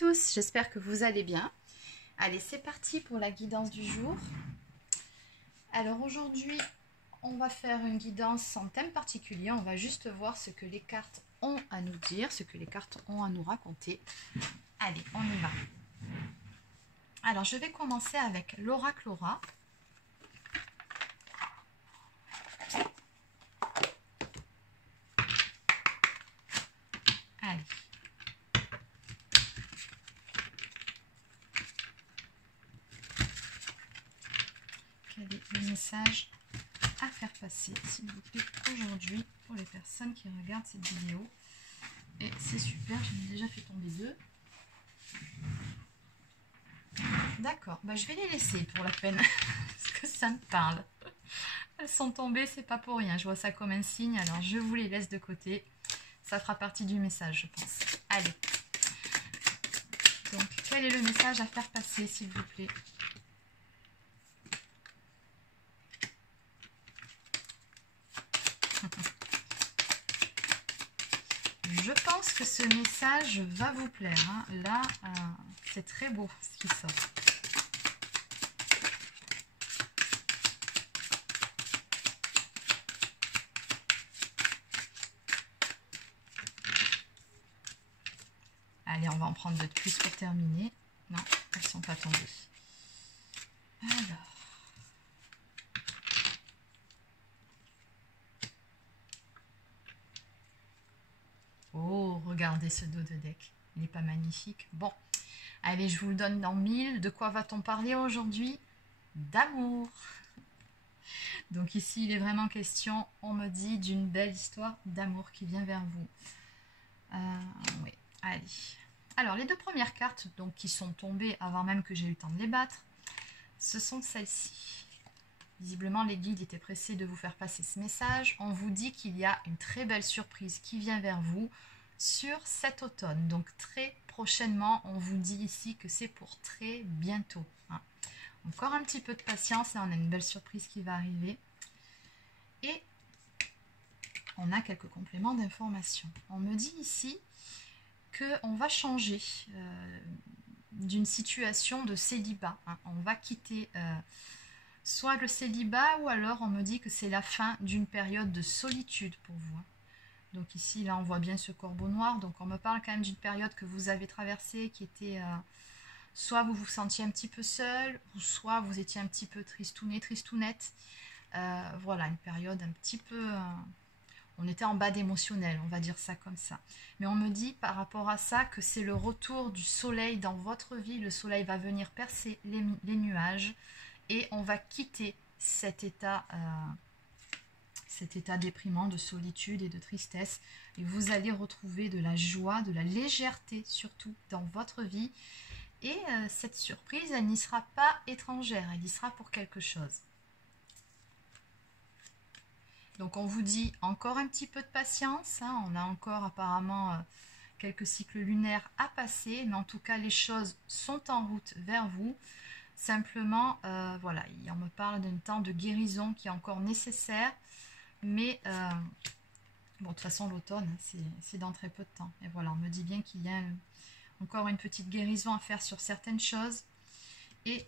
tous, j'espère que vous allez bien. Allez, c'est parti pour la guidance du jour. Alors aujourd'hui, on va faire une guidance sans thème particulier. On va juste voir ce que les cartes ont à nous dire, ce que les cartes ont à nous raconter. Allez, on y va. Alors, je vais commencer avec l'oracle Aura. Allez. Quel est le message à faire passer, s'il vous plaît, aujourd'hui pour les personnes qui regardent cette vidéo? Et c'est super, j'en ai déjà fait tomber deux. D'accord, bah, je vais les laisser pour la peine, parce que ça me parle. Elles sont tombées, c'est pas pour rien. Je vois ça comme un signe, alors je vous les laisse de côté. Ça fera partie du message, je pense. Allez. Donc, quel est le message à faire passer, s'il vous plaît? Je pense que ce message va vous plaire. Hein. Là, c'est très beau ce qui sort. Allez, on va en prendre deux de plus pour terminer. Non, elles ne sont pas tombées. Alors. Oh, regardez ce dos de deck. Il n'est pas magnifique? Bon, allez, je vous le donne dans 1000. De quoi va-t-on parler aujourd'hui? D'amour. Donc ici, il est vraiment question, on me dit, d'une belle histoire d'amour qui vient vers vous. Oui, allez. Alors, les deux premières cartes donc, qui sont tombées avant même que j'ai eu le temps de les battre, ce sont celles-ci. Visiblement, les guides étaient pressés de vous faire passer ce message. On vous dit qu'il y a une très belle surprise qui vient vers vous sur cet automne. Donc, très prochainement, on vous dit ici que c'est pour très bientôt. Hein. Encore un petit peu de patience et on a une belle surprise qui va arriver. Et on a quelques compléments d'information. On me dit ici qu'on va changer d'une situation de célibat. Hein. On va quitter... soit le célibat, ou alors on me dit que c'est la fin d'une période de solitude pour vous. Donc ici, là, on voit bien ce corbeau noir. Donc on me parle quand même d'une période que vous avez traversée qui était... soit vous vous sentiez un petit peu seul, ou soit vous étiez un petit peu tristouné, tristounette. Voilà, une période un petit peu... on était en bas d'émotionnel, on va dire ça comme ça. Mais on me dit par rapport à ça que c'est le retour du soleil dans votre vie. Le soleil va venir percer les nuages. Et on va quitter cet état déprimant de solitude et de tristesse. Et vous allez retrouver de la joie, de la légèreté surtout dans votre vie. Et cette surprise, elle n'y sera pas étrangère, elle y sera pour quelque chose. Donc on vous dit encore un petit peu de patience. Hein, on a encore apparemment quelques cycles lunaires à passer. Mais en tout cas, les choses sont en route vers vous. Simplement, voilà, on me parle d'un temps de guérison qui est encore nécessaire. Mais, bon, de toute façon, l'automne, c'est dans très peu de temps. Et voilà, on me dit bien qu'il y a encore une petite guérison à faire sur certaines choses. Et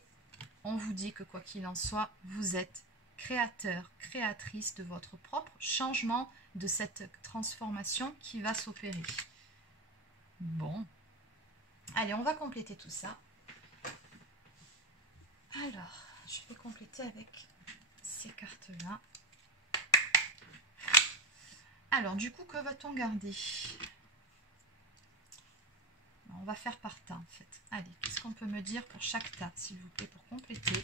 on vous dit que quoi qu'il en soit, vous êtes créateur, créatrice de votre propre changement, de cette transformation qui va s'opérer. Bon. Allez, on va compléter tout ça. Alors, je vais compléter avec ces cartes-là. Alors, du coup, que va-t-on garder? On va faire par tas, en fait. Allez, qu'est-ce qu'on peut me dire pour chaque tas, s'il vous plaît, pour compléter?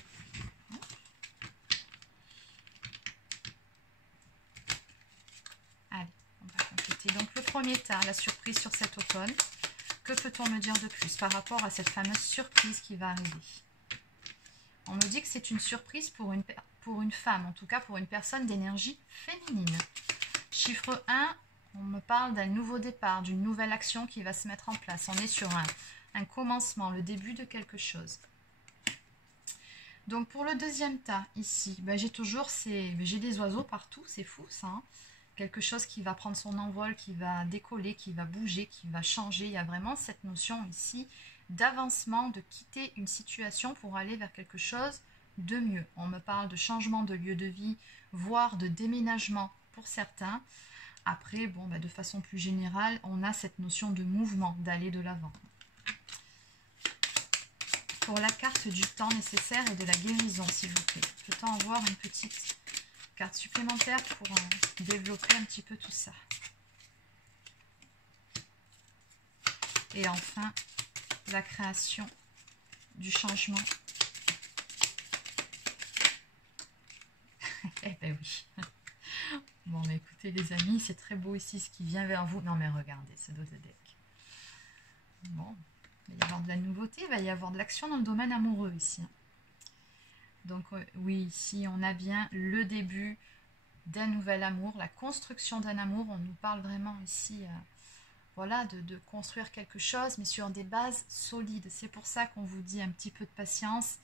Allez, on va compléter. Donc, le premier tas, la surprise sur cet automne. Que peut-on me dire de plus par rapport à cette fameuse surprise qui va arriver? On me dit que c'est une surprise pour une femme, en tout cas pour une personne d'énergie féminine. Chiffre 1, on me parle d'un nouveau départ, d'une nouvelle action qui va se mettre en place. On est sur un commencement, le début de quelque chose. Donc pour le deuxième tas, ici, ben j'ai toujours j'ai des oiseaux partout, c'est fou ça. Hein. quelque chose qui va prendre son envol, qui va décoller, qui va bouger, qui va changer. Il y a vraiment cette notion ici d'avancement, de quitter une situation pour aller vers quelque chose de mieux. On me parle de changement de lieu de vie, voire de déménagement pour certains. Après, bon, bah, de façon plus générale, on a cette notion de mouvement, d'aller de l'avant. Pour la carte du temps nécessaire et de la guérison, s'il vous plaît. Peut-on avoir une petite carte supplémentaire pour développer un petit peu tout ça? Et enfin, la création du changement. Eh ben oui. Bon, mais écoutez les amis, c'est très beau ici ce qui vient vers vous. Non mais regardez ce dos de deck. Bon, il va y avoir de la nouveauté, il va y avoir de l'action dans le domaine amoureux ici. Donc oui, ici on a bien le début d'un nouvel amour, la construction d'un amour. On nous parle vraiment ici, voilà, de construire quelque chose, mais sur des bases solides. C'est pour ça qu'on vous dit un petit peu de patience.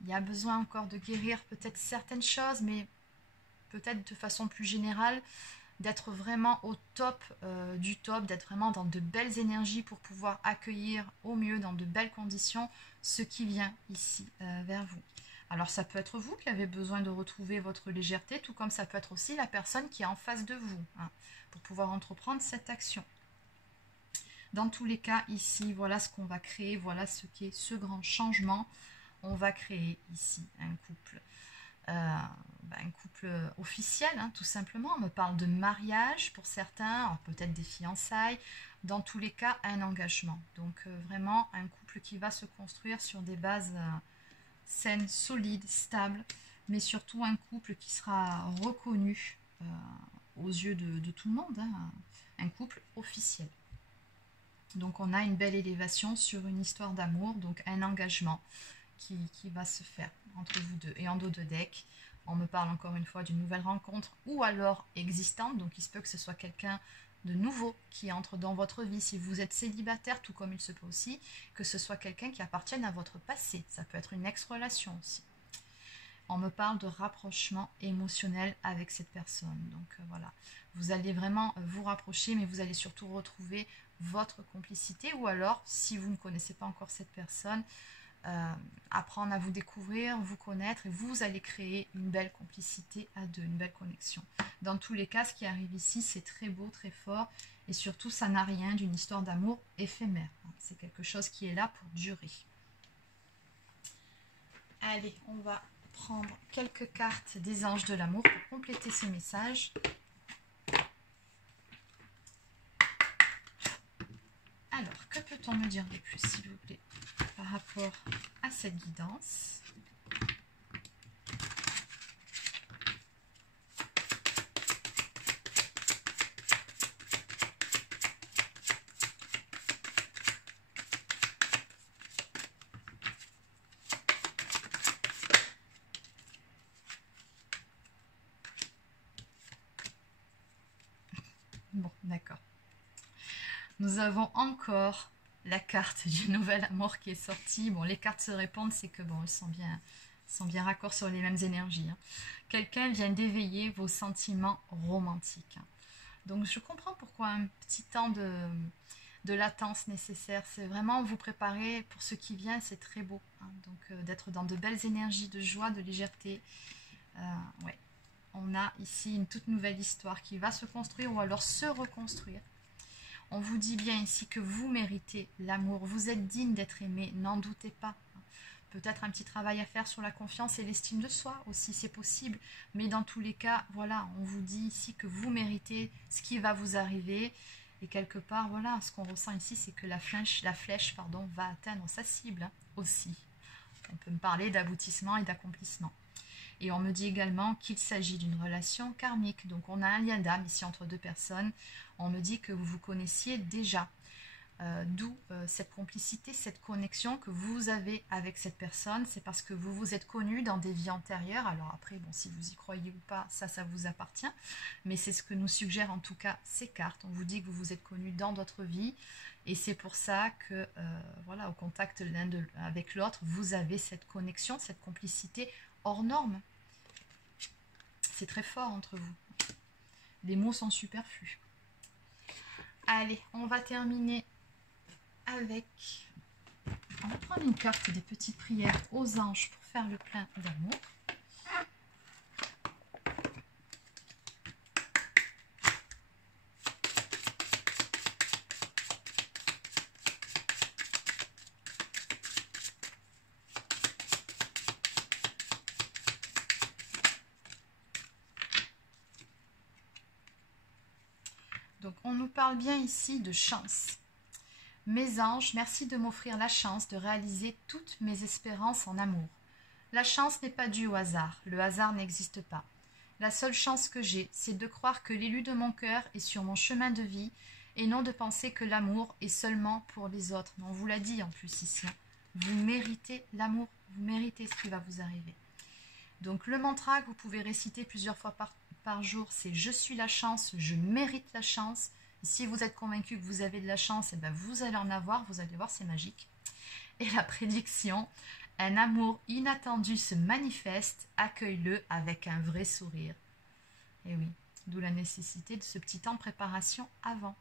Il y a besoin encore de guérir peut-être certaines choses, mais peut-être de façon plus générale, d'être vraiment au top du top, d'être vraiment dans de belles énergies pour pouvoir accueillir au mieux, dans de belles conditions, ce qui vient ici vers vous. Alors ça peut être vous qui avez besoin de retrouver votre légèreté, tout comme ça peut être aussi la personne qui est en face de vous, hein, pour pouvoir entreprendre cette action. Dans tous les cas, ici, voilà ce qu'on va créer, voilà ce qu'est ce grand changement. On va créer ici un couple. Un couple officiel, hein, tout simplement. On me parle de mariage pour certains, peut-être des fiançailles. Dans tous les cas, un engagement. Donc vraiment un couple qui va se construire sur des bases saines, solides, stables, mais surtout un couple qui sera reconnu aux yeux de tout le monde, hein, un couple officiel. Donc on a une belle élévation sur une histoire d'amour, donc un engagement qui va se faire entre vous deux. Et en dos de deck, on me parle encore une fois d'une nouvelle rencontre ou alors existante, donc il se peut que ce soit quelqu'un de nouveau qui entre dans votre vie. Si vous êtes célibataire, tout comme il se peut aussi que ce soit quelqu'un qui appartienne à votre passé. Ça peut être une ex-relation aussi. On me parle de rapprochement émotionnel avec cette personne. Donc voilà, vous allez vraiment vous rapprocher, mais vous allez surtout retrouver votre complicité. Ou alors, si vous ne connaissez pas encore cette personne, apprendre à vous découvrir, vous connaître, et vous allez créer une belle complicité à deux, une belle connexion. Dans tous les cas, ce qui arrive ici, c'est très beau, très fort, et surtout, ça n'a rien d'une histoire d'amour éphémère. C'est quelque chose qui est là pour durer. Allez, on va prendre quelques cartes des anges de l'amour pour compléter ce message. Alors, que peut-on me dire de plus, s'il vous plaît, par rapport à cette guidance? Bon, d'accord. Nous avons encore la carte du nouvel amour qui est sortie. Bon, les cartes se répondent, c'est que bon, elles sont bien raccords sur les mêmes énergies. Hein. Quelqu'un vient d'éveiller vos sentiments romantiques. Hein. Donc, je comprends pourquoi un petit temps de latence nécessaire. C'est vraiment vous préparer pour ce qui vient, c'est très beau. Hein. Donc, d'être dans de belles énergies de joie, de légèreté. Ouais. On a ici une toute nouvelle histoire qui va se construire ou alors se reconstruire. On vous dit bien ici que vous méritez l'amour, vous êtes digne d'être aimé, n'en doutez pas. Peut-être un petit travail à faire sur la confiance et l'estime de soi aussi, c'est possible. Mais dans tous les cas, voilà, on vous dit ici que vous méritez ce qui va vous arriver. Et quelque part, voilà, ce qu'on ressent ici, c'est que la flèche va atteindre sa cible hein, aussi. On peut me parler d'aboutissement et d'accomplissement. Et on me dit également qu'il s'agit d'une relation karmique. Donc on a un lien d'âme ici entre deux personnes. On me dit que vous vous connaissiez déjà. D'où cette complicité, cette connexion que vous avez avec cette personne. C'est parce que vous vous êtes connus dans des vies antérieures. Alors après, bon, si vous y croyez ou pas, ça vous appartient. Mais c'est ce que nous suggèrent en tout cas ces cartes. On vous dit que vous vous êtes connus dans d'autres vies. Et c'est pour ça que, voilà, au contact l'un avec l'autre, vous avez cette connexion, cette complicité hors norme. C'est très fort entre vous. Les mots sont superflus. Allez, on va terminer avec... On va prendre une carte des petites prières aux anges pour faire le plein d'amour. Donc, on nous parle bien ici de chance. Mes anges, merci de m'offrir la chance de réaliser toutes mes espérances en amour. La chance n'est pas due au hasard. Le hasard n'existe pas. La seule chance que j'ai, c'est de croire que l'élu de mon cœur est sur mon chemin de vie et non de penser que l'amour est seulement pour les autres. Mais on vous l'a dit en plus ici. Vous méritez l'amour. Vous méritez ce qui va vous arriver. Donc, le mantra que vous pouvez réciter plusieurs fois par jour, c'est « Je suis la chance, je mérite la chance ». Si vous êtes convaincu que vous avez de la chance, et bien vous allez en avoir, vous allez voir, c'est magique. Et la prédiction, un amour inattendu se manifeste, accueille-le avec un vrai sourire. Et oui, d'où la nécessité de ce petit temps de préparation avant.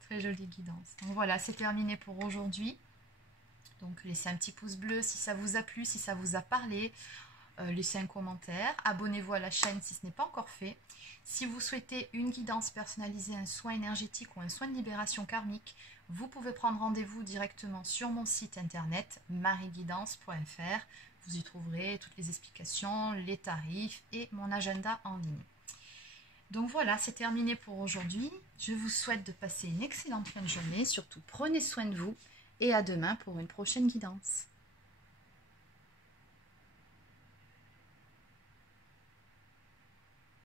Très jolie guidance. Donc voilà, c'est terminé pour aujourd'hui. Donc laissez un petit pouce bleu si ça vous a plu, si ça vous a parlé. Laissez un commentaire, abonnez-vous à la chaîne si ce n'est pas encore fait. Si vous souhaitez une guidance personnalisée, un soin énergétique ou un soin de libération karmique, vous pouvez prendre rendez-vous directement sur mon site internet marieguidance.fr. Vous y trouverez toutes les explications, les tarifs et mon agenda en ligne. Donc voilà, c'est terminé pour aujourd'hui. Je vous souhaite de passer une excellente fin de journée. Surtout, prenez soin de vous et à demain pour une prochaine guidance.